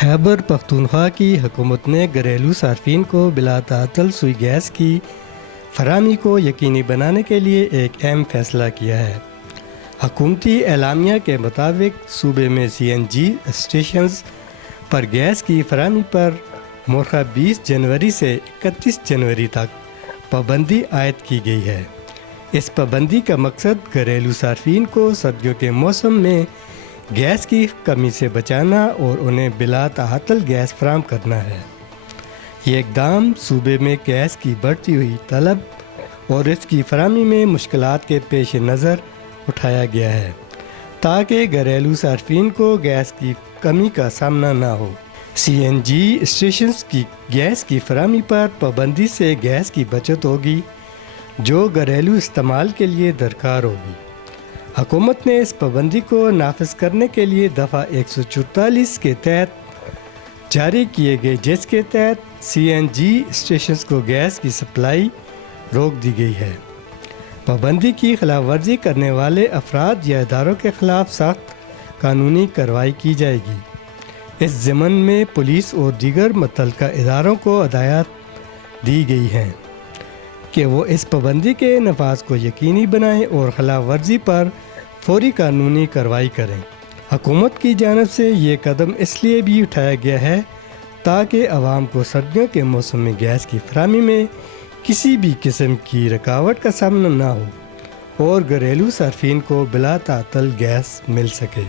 خیبر پختونخوا کی حکومت نے گھریلو صارفین کو بلا تعطل سوئی گیس کی فراہمی کو یقینی بنانے کے لیے ایک اہم فیصلہ کیا ہے۔ حکومتی اعلامیہ کے مطابق صوبے میں سی این جی اسٹیشنز پر گیس کی فراہمی پر مورخہ 20 جنوری سے 31 جنوری تک پابندی عائد کی گئی ہے۔ اس پابندی کا مقصد گھریلو صارفین کو سردیوں کے موسم میں گیس کی کمی سے بچانا اور انہیں بلا تعطل گیس فراہم کرنا ہے۔ یہ اقدام صوبے میں گیس کی بڑھتی ہوئی طلب اور اس کی فراہمی میں مشکلات کے پیش نظر اٹھایا گیا ہے تاکہ گھریلو صارفین کو گیس کی کمی کا سامنا نہ ہو۔ سی این جی اسٹیشنز کی گیس کی فراہمی پر پابندی سے گیس کی بچت ہوگی جو گھریلو استعمال کے لیے درکار ہوگی۔ حکومت نے اس پابندی کو نافذ کرنے کے لیے دفعہ 144 کے تحت جاری کیے گئے، جس کے تحت سی این جی اسٹیشنز کو گیس کی سپلائی روک دی گئی ہے۔ پابندی کی خلاف ورزی کرنے والے افراد یا اداروں کے خلاف سخت قانونی کارروائی کی جائے گی۔ اس ضمن میں پولیس اور دیگر متعلقہ اداروں کو ہدایات دی گئی ہیں کہ وہ اس پابندی کے نفاذ کو یقینی بنائیں اور خلاف ورزی پر فوری قانونی کارروائی کریں۔ حکومت کی جانب سے یہ قدم اس لیے بھی اٹھایا گیا ہے تاکہ عوام کو سردیوں کے موسم میں گیس کی فراہمی میں کسی بھی قسم کی رکاوٹ کا سامنا نہ ہو اور گھریلو صارفین کو بلا تعطل گیس مل سکے۔